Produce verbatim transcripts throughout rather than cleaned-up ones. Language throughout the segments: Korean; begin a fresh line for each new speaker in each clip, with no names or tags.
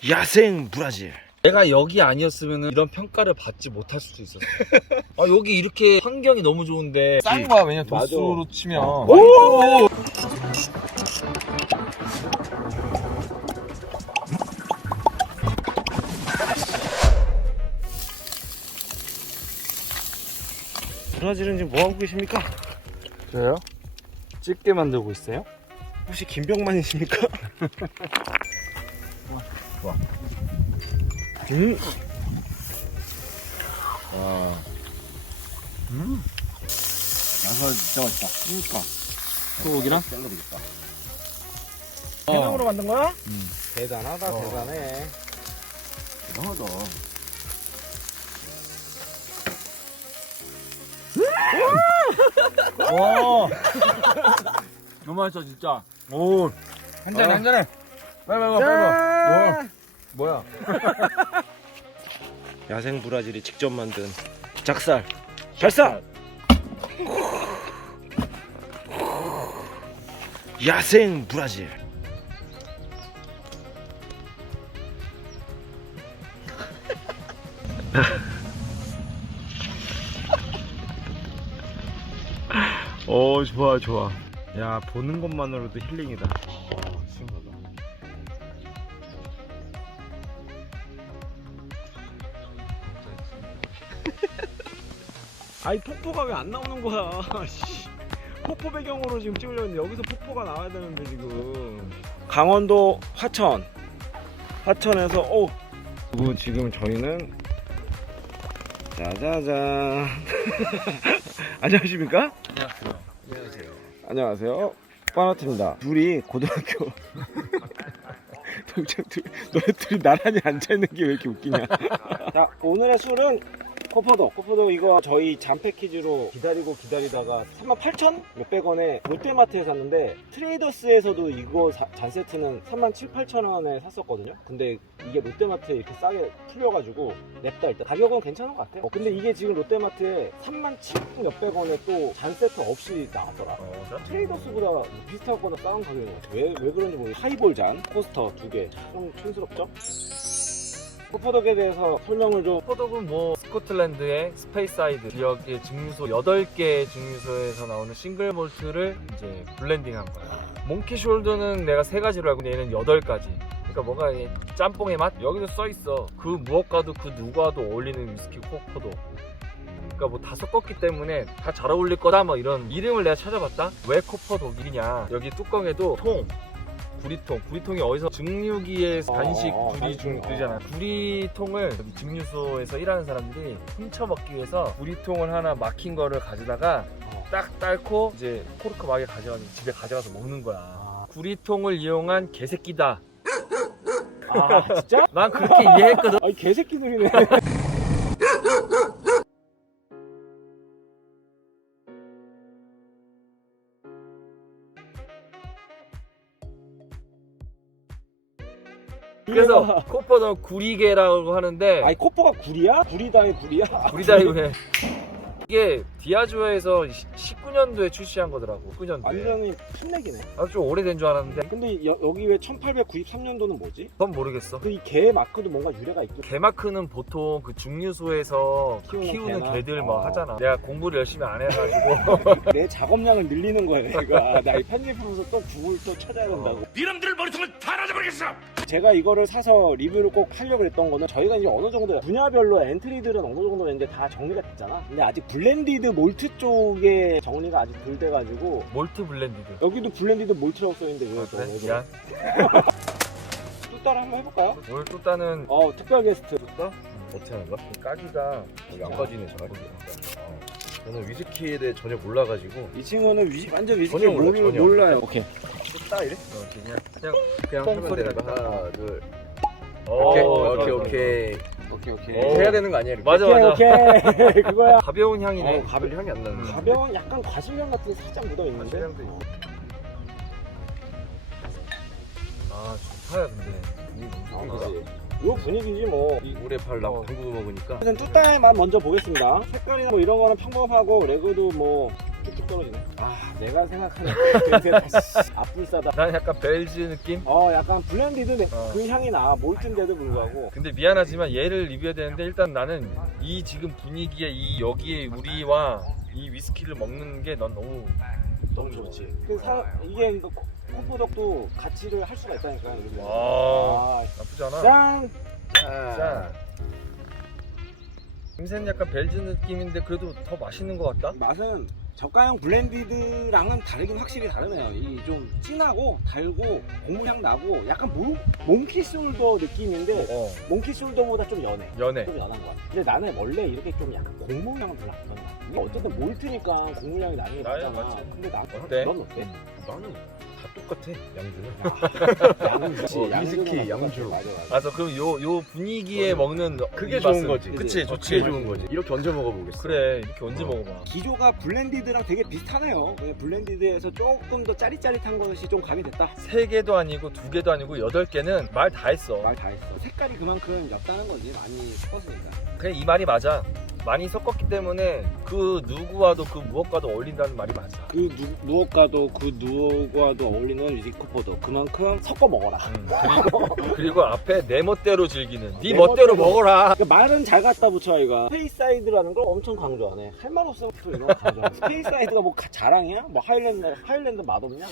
야생 브라질.
내가 여기 아니었으면 이런 평가를 받지 못할 수도 있었어. 아, 여기 이렇게 환경이 너무 좋은데 싼 거야. 왜냐면
맞아.
도수로 치면.
오! 브라질은 지금 뭐 하고 계십니까?
저요? 집게 만들고 있어요?
혹시 김병만이십니까?
좋아.
음.
와. 음. 양파 진짜 맛있다. 그러니까. 소고기랑 샐러드겠다.
해명으로 만든 거야?
음.
대단하다,
어.
대단해.
대단하다. 와. 너무 맛있어 진짜. 오. 한 잔에
어.
한 잔에. 빨리 빨리 빨리. 와. 뭐야?
야생 브라질이 직접 만든 작살 발사! 야생 브라질. 오, 좋아 좋아. 야, 보는 것만으로도 힐링이다.
어, 신기하다.
아니, 폭포가 왜 안 나오는 거야? 씨. 폭포 배경으로 지금 찍으려고 했는데 여기서 폭포가 나와야 되는데 지금. 강원도 화천. 화천에서 오. 그리고 지금 저희는 짜자잔. 안녕하십니까?
안녕하세요. 안녕하세요.
안녕하세요. 빠나트입니다. 둘이 고등학교 동창 둘, 너네 둘이 나란히 앉아있는 게 왜 이렇게 웃기냐. 자, 오늘의 술은 코포도. 코포도 이거 저희 잠 패키지로 기다리고 기다리다가 삼만 팔천 몇백 원에 롯데마트에 샀는데 트레이더스에서도 이거 사, 잔 세트는 삼만 칠천 팔천 원에 샀었거든요. 근데 이게 롯데마트에 이렇게 싸게 풀려가지고 냅다 일단 가격은 괜찮은 것 같아요. 어, 근데 이게 지금 롯데마트에 삼만 칠천 몇백 원에 또 잔 세트 없이 나왔더라.
어,
트레이더스보다 비슷하거나 싸운 가격인 것 같아요. 왜, 왜 그런지 모르겠어요. 하이볼 잔 코스터 두 개. 좀 촌스럽죠? 코포덕에 대해서 설명을 좀.
포독은 뭐 스코틀랜드의 스페이사이드 지역의 증류소 여덟 개의 증류소에서 나오는 싱글 몰트를 이제 블렌딩한 거야. 몽키 숄더는 내가 세 가지로 알고 있는데 얘는 여덟 가지. 그러니까 뭔가 이 짬뽕의 맛? 여기도 써 있어. 그 무엇과도 그 누구와도 어울리는 위스키 코포도. 그러니까 뭐 다 섞었기 때문에 다 잘 어울릴 거다 뭐 이런 이름을 내가 찾아봤다. 왜 코포독이냐? 여기 뚜껑에도 통 구리통, 구리통이 어디서 증류기에 간식
어, 어,
구리 중 그잖아. 구리통을 여기 증류소에서 일하는 사람들이 훔쳐 먹기 위해서 구리통을 하나 막힌 거를 가져다가
어.
딱 딸고 이제 코르크 막에 가져가서 집에 가져가서 먹는 거야.
아.
구리통을 이용한 개새끼다.
아, 진짜?
난 그렇게 이해했거든.
아니, 개새끼들이네.
그래서 코포도 구리개라고 하는데
아니, 코포가 구리야? 구리다의 구리야?
구리다이고 해. 이게 디아조에서 십구 년도에 출시한 거더라고. 십구 년도에.
완전히 풋내기네.
나도 좀 오래된 줄 알았는데
근데 여, 여기 왜 천팔백구십삼 년도는 뭐지?
그건 모르겠어.
그 이 개 마크도 뭔가 유래가 있겠지.
개마크는 보통 그 증류소에서
키우는
키우는
개나?
개들 막
어.
하잖아. 내가 공부를 열심히 안 해가지고
내 작업량을 늘리는 거예요, 내가. 나 이 편집하면서 또 구글 또 찾아야 된다고.
이놈들 머리통을 다 놔줘버리겠어!
제가 이거를 사서 리뷰를 꼭 하려고 했던 거는 저희가 이제 어느 정도 분야별로 엔트리들은 어느 정도 이제 다 정리가 됐잖아. 근데 아직 블렌디드 몰트 쪽에 정리가 아직 덜 돼가지고.
몰트 블렌디드.
여기도 블렌디드 몰트라고 써있는데 왜
아,
또
그래?
왜
미안.
뚜따라 한번 해볼까요?
오늘 또 따는
어, 특별 게스트.
또 어떻게 하는 거야? 까기가
여기 안 빠지네 잘. 어. 저는 위스키에 대해 전혀 몰라가지고
이 친구는 위, 완전 위스키
전혀 몰라,
몰,
전혀.
몰라요. 오케이.
따 이래?
어, 그냥 그냥 그냥
뻥
하면
소리
되는
나가.
거야.
하나 둘.
오,
오케이
좋아,
오케이
좋아,
오케이.
오케이, 오케이.
어.
해야 되는 거 아니야? 이렇게?
맞아
오케이,
맞아.
오케이. 그거야.
가벼운 향이네.
어,
가별 향이 안 나는.
가벼운 약간 과실향 같은 게 살짝 묻어 있는데.
과실향도 있고. 아 좋다 근데.
아, 그치. 요 분위기지 뭐.
이 물에 발 나
어.
담그고 먹으니까.
일단 뚜따의 맛 먼저 보겠습니다. 색깔이나 뭐 이런 거는 평범하고 레그도 뭐 툭툭 떨어지네. 아 내가 생각하는 그 냄새다. 아뿔싸다.
난 약간 벨즈 느낌?
어 약간 블렌디드 내-
어.
그 향이 나. 몰트인데도 불구하고.
근데 미안하지만 얘를 리뷰해야 되는데 일단 나는 이 지금 분위기에 이 여기에 우리와 이 위스키를 먹는 게 난 너무
너무 좋지. 그 사, 이게 이거 코- 코포덕도 가치를 할 수가 있다니까.
와
아,
나쁘지 않아.
짠.
자, 냄새는 약간 벨즈 느낌인데 그래도 더 맛있는 것 같다.
맛은 저가형 블렌디드랑은 다르긴 확실히 다르네요. 이 좀 진하고 달고 고무향 나고 약간 몽, 몽키숄더 느낌인데
어
몽키숄더보다 좀 연해.
연해.
좀 연한 것 같아. 근데 나는 원래 이렇게 좀 약간 곡물향은 별로 안 나요. 이게 어쨌든 몰트니까 곡물향이 나는 게
나야,
맞잖아.
맞지.
근데 나
어때?
넌 어때?
나는 다 똑같아. 양주는.
양주.
어, 위스키, 양주.
맞아 맞아.
맞아 그럼 요, 요 분위기에 먹는
그게
이
좋은
맛은-
거지.
그치
어,
좋지.
그게 좋은 거지. 이렇게 얹어 먹어보겠어.
그래 이렇게 언제
어.
먹어봐.
기조가 블렌디드랑 되게 비슷하네요. 네, 블렌디드에서 조금 더 짜릿짜릿한 것이 좀 가미됐다.
세 개도 아니고 두 개도 아니고 여덟 개는 말 다 했어.
말 다 했어. 색깔이 그만큼 옅다는 거지. 많이 섞었으니까.
그냥 이 말이 맞아. 많이 섞었기 때문에 그 누구와도 그 무엇과도 어울린다는 말이 맞아.
그 누, 무엇과도 그 누구와도 어울리는 위스키코도 그만큼 섞어 먹어라.
음, 그리고, 그리고 앞에 내 멋대로 즐기는 네
내
멋대로
멋대로.
먹어라.
그러니까 말은 잘 갖다 붙여 이가. 스페이사이드라는 걸 엄청 강조하네. 할 말 없으면 또 이런 거 강조하네. 스페이사이드가 뭐 가- 자랑이야? 뭐 하일랜드 하일랜드 맛없냐?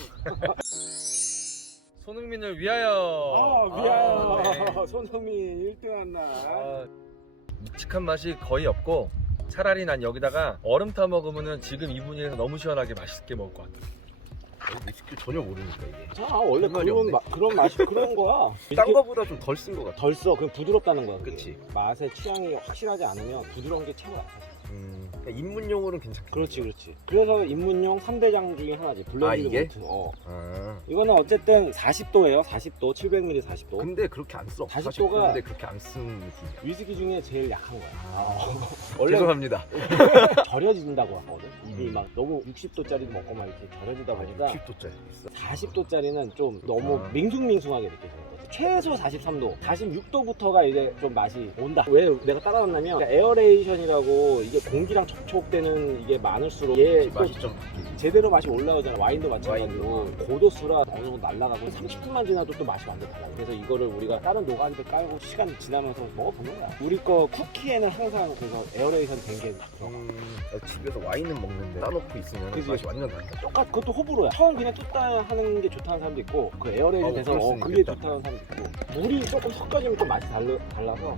손흥민을 위하여.
아 미안.
아, 네.
손흥민 일 등 한 날.
아, 묵직한 맛이 거의 없고 차라리 난 여기다가 얼음 타 먹으면은 지금 이 분위기에서 너무 시원하게 맛있게 먹을 것 같아.
위스키 전혀 모르니까 이게.
자 원래
할 말이
그런
없네.
마, 그런 맛이 그런 거야.
딴 거보다 좀 덜 쓴 거 같아.
덜 써. 그냥 부드럽다는 거야. 그게.
그치.
맛의 취향이 확실하지 않으면 부드러운 게 최고야. 사실.
음, 그러니까 입문용으로는 괜찮겠다.
그렇지 그렇지. 그래서 입문용 삼 대장 중에 하나지. 블렌디드
아, 이게?
몰트. 어.
아,
이거는 어쨌든 사십 도예요. 사십 도, 칠백 밀리리터 사십 도.
근데 그렇게 안 써.
사십
사실
도가
근데 그렇게 안 쓰는 느낌이야.
위스키 중에 제일 약한 거야.
아,
원래
죄송합니다.
절여진다고 하거든. 입이
음.
막 너무 육십 도짜리도 먹고 막 이렇게 절여지다 보니까
육십 도짜리 있어.
사십 도짜리는 좀 너무
아.
밍숭밍숭하게 느껴지는 거지. 최소 사십삼 도, 사십육 도부터가 이제 좀 맛이 온다. 왜 내가 따라왔냐면 그러니까 에어레이션이라고 이게 공기랑 접촉되는 이게 많을수록 얘 또
맛이 좀 바뀌지.
제대로 맛이 올라오잖아. 와인도 마찬가지고
와인도.
고도수라 어느 정도 날라가고 삼십 분만 지나도 또 맛이 완전 달라. 그래서 이거를 우리가 다른 노가리를 깔고 시간 지나면서 먹어보는 거야. 우리 거 쿠키에는 항상 그래서 에어레이션 된 게 막 들어가.
음, 나 집에서 와인은 먹는데 따놓고 있으면
그지?
맛이 완전 달라.
똑같 그것도 호불호야. 처음 그냥 뚝딱 하는 게 좋다는 사람도 있고 그 에어레이션
어,
돼서
그럴
어,
수는
그게
있겠다.
좋다는 사람도 있고 물이 조금 섞어지면 좀 맛이 달라, 달라서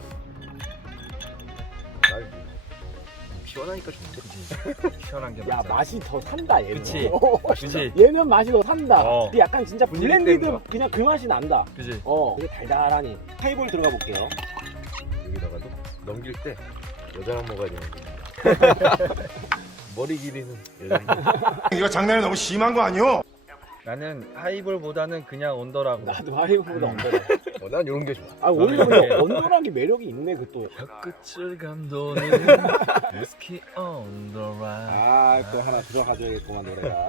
날 시원하니까 좋은데.
그치. 시원한 게
야
맞아.
맛이 더 산다 얘는.
그치. 그치.
얘는 맛이 더 산다.
어.
근데 약간 진짜
분위기
블렌디드
때문에.
그냥 그 맛이 난다.
그지.
어 되게 달달하니. 하이볼 들어가 볼게요.
여기다가도 넘길 때 여자랑 먹어야 되는데. 머리 길이는 여자랑.
이거 장난이 너무 심한 거 아니오?
나는 하이볼보다는 그냥 온더라고.
나도 하이볼보다
음.
언더라.
어, 난 이런 게 좋아.
아 오히려 근데 언더라는 게 매력이 있네 그 또.
혀끝을 감도는 위스키 온더라.
아또 하나 들어가줘야겠구만 노래가.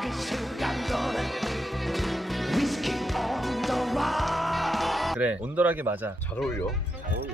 그래 온더락이 맞아.
잘 어울려.
잘 어울려.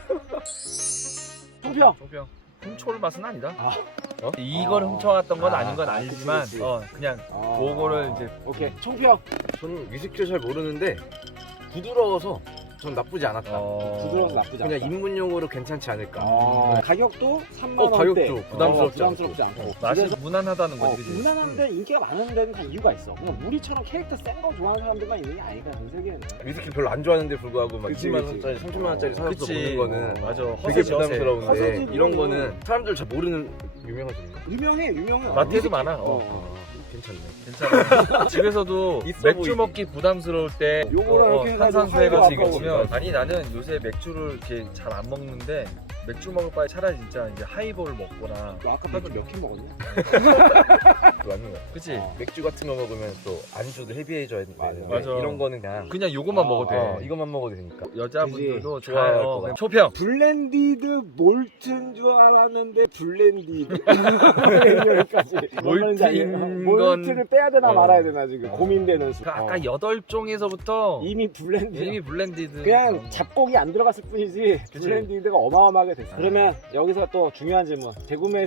총평.
총평. 훔쳐올 맛은 아니다.
아.
어? 이걸
아.
훔쳐왔던 건
아,
아, 닌 건
아,
알지만
그치, 그치.
어 그냥
아,
그거를 이제
오케이 총평.
저는 위스키를 잘 모르는데 부드러워서 전 나쁘지 않았다.
어...
부드러워서 나쁘지 않다.
그냥 입문용으로 괜찮지 않을까.
아, 가격도 삼만
어,
원대.
가격도 부담스럽지
어, 부담스럽지 않고.
맛이
그래서
무난하다는
어,
거지, 그지?
무난한데 인기가 많은 데는 다 이유가 있어. 그냥 우리처럼 캐릭터 센 거 좋아하는 사람들만 있는 게 아니까 전 세계에는.
위스키 별로 안 좋아하는데 불구하고 막
그치,
이십만
그치.
원짜리, 삼십만 원짜리 사서
그치.
먹는 거는
맞아.
되게
허세지, 허세.
부담스러운데
허세지,
이런
그거는.
거는 사람들 잘 모르는 유명하지 않나?
유명해, 유명해.
마트에도
위스키-
많아. 어.
어.
괜찮네.
괜찮아. 집에서도
있어
맥주
보이지.
먹기 부담스러울 때
요거를
어,
이렇게 해가지고
탄산수
하이볼
해가지고
아까워.
먹으면 아니 나는 요새 맥주를 이렇게 잘 안 먹는데 맥주 먹을 바에 차라리 진짜 이제 하이볼을 먹거나.
너 아까 맥주 몇 캔 먹었냐?
또 맞는 거야.
그치?
어.
맥주 같은 거 먹으면 또 안주도 헤비해져야 되는데
맞아.
맞아.
이런 거는 그냥
그냥 요것만
아,
먹어도 돼.
어, 이것만 먹어도 되니까.
여자분들도
그지?
좋아할
좋아요.
것
그냥
같아.
초평.
블렌디드 몰트인 줄 알았는데 블렌디드. 여기까지. 뭔 말인지 알겠-
몰트인
몰트를
건-
빼야 되나
어.
말아야 되나 지금 고민되는 수.
그 아까
어.
여덟 종에서부터
이미 블렌디드.
이미 블렌디드.
그냥 잡곡이 안 들어갔을 뿐이지
그치.
블렌디드가 어마어마하게 됐어. 그러면 여기서 또 중요한 질문. 재구매 회사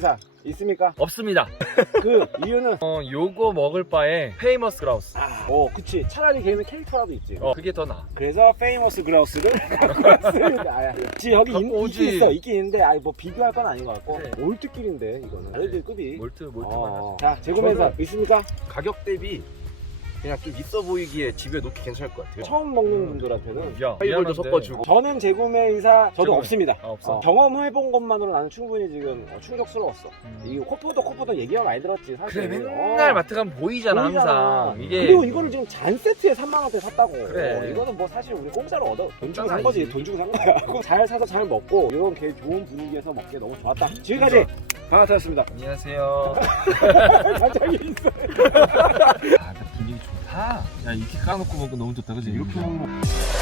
있습니까?
없습니다.
그 이유는
어, 요거 먹을 바에 페이머스 그라우스.
아, 어 그치 차라리 걔는 캐릭터라도 있지.
어, 그게 더 나아.
그래서 페이머스 그라우스를 갖고 아, 그치 여기 있,
갖고
있긴
오지.
있어 있긴 있는데 아니 뭐 비교할 건 아닌 것 같고
네.
올드길인데 이거는 레드 급이.
몰트, 몰트
어,
많아.
자 재구매사 있습니까?
가격 대비 그냥 좀 있어 보이기에 집에 놓기 괜찮을 것 같아요.
처음 먹는 분들한테는
야,
하이볼도
미안한데.
섞어주고.
저는 재구매 의사 저도
재구매.
없습니다.
아, 없어.
어, 경험해본 것만으로 나는 충분히 지금 어, 충족스러웠어.
음.
이 코포도 코포도 얘기가 많이 들었지 사실.
그래, 맨날
어.
마트 가면 보이잖아,
보이잖아.
항상. 이게.
그리고 이거를 지금 잔 세트에 삼만 원대 샀다고.
그래.
어, 이거는 뭐 사실 우리 공짜로 얻어 돈 주고 산
공짜는
거지.
아니지.
돈 주고 산 거야. 그거 잘 사서 잘 먹고 이런 게 좋은 분위기에서 먹기 너무 좋았다. 지금까지 강하태였습니다.
안녕하세요.
갑자기 있어.
아, 근데 분위기 좋다. 야, 이렇게 까놓고 먹고 너무 좋다, 그지? 이렇게 먹는 거.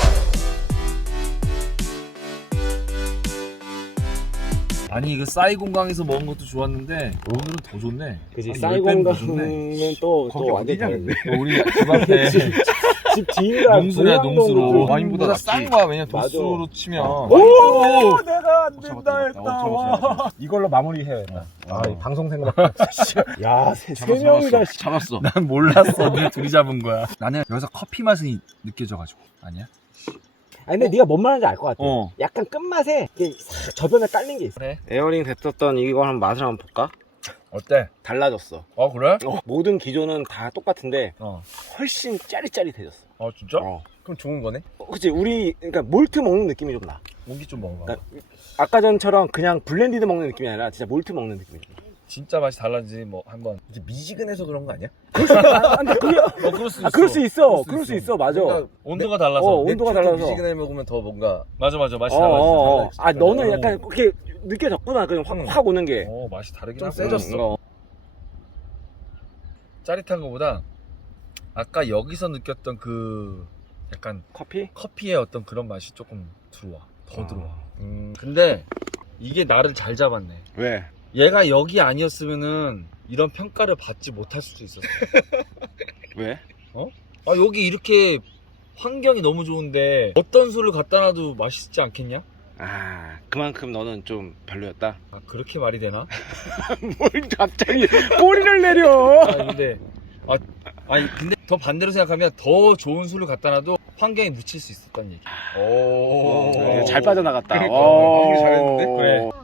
아니, 이거 싸이공강에서 먹은 것도 좋았는데 오늘은 더 좋네.
그지
한
싸이공
열 배는 더 좋네.
가면 또, 또 완전 다른데.
어, 우리 집 앞에
집 뒤인가
농수야, 농수로. 와인보다
낫지.
싼 거야. 왜냐
맞아.
도수로 치면.
오, 내가 안 된다
잡았다,
했다.
잡았다.
와. 이걸로 마무리해야겠다. 아, 이 방송 생각. 야, 세, 세
잡았어,
명이다. 씨.
잡았어. 난 몰랐어. 우리 둘이 잡은 거야. 나는 여기서 커피 맛이 느껴져가지고. 아니야?
아니 근데 네가 뭔 말하는지 알 것 같아.
어.
약간 끝맛에 이게 싹 저변에 깔린 게 있어.
그래.
에어링 됐었던 이거 한번 맛을 한번 볼까?
어때?
달라졌어.
어, 그래?
어, 모든 기존은 다 똑같은데
어.
훨씬 짜릿짜릿해졌어.
어, 진짜?
어.
그럼 좋은 거네?
어, 그치 우리 그러니까 몰트 먹는 느낌이 좀 나.
고기 좀 먹어봐.
그러니까 아까 전처럼 그냥 블렌디드 먹는 느낌이 아니라 진짜 몰트 먹는 느낌이 좀 나.
진짜 맛이 달라지지 뭐 한번.
이제 미지근해서 그런 거 아니야?
아, 근데 그게
어, 그럴 수 있어.
아, 그럴 수 있어.
그럴 수
그럴 수
있어.
있어. 맞아.
뭔가
온도가 달라서.
어, 온도가
맥주도
달라서.
미지근하게 먹으면 더 뭔가
맞아, 맞아. 맛이
어,
달라지지.
어, 어. 아 너는
어.
약간 그렇게 느껴졌구나. 그냥 확,
응.
확 오는 게.
어, 맛이 다르긴
좀
하고.
세졌어.
응, 어.
짜릿한 거보다 아까 여기서 느꼈던 그 약간
커피?
커피의 어떤 그런 맛이 조금 들어와. 더
아.
들어와. 음, 근데 이게 나를 잘 잡았네.
왜?
얘가 여기 아니었으면은 이런 평가를 받지 못할 수도 있었어.
왜?
아, 여기 이렇게 환경이 너무 좋은데 어떤 술을 갖다 놔도 맛있지 않겠냐?
아 그만큼 너는 좀 별로였다.
아, 그렇게 말이 되나?
뭘 갑자기 꼬리를 내려?
아니, 근데 아, 아니 근데 더 반대로 생각하면 더 좋은 술을 갖다 놔도 환경에 묻힐 수 있었다는 얘기.
오.
어, 잘 빠져나갔다.
그러니까.
어,
이게 잘했는데?
그래.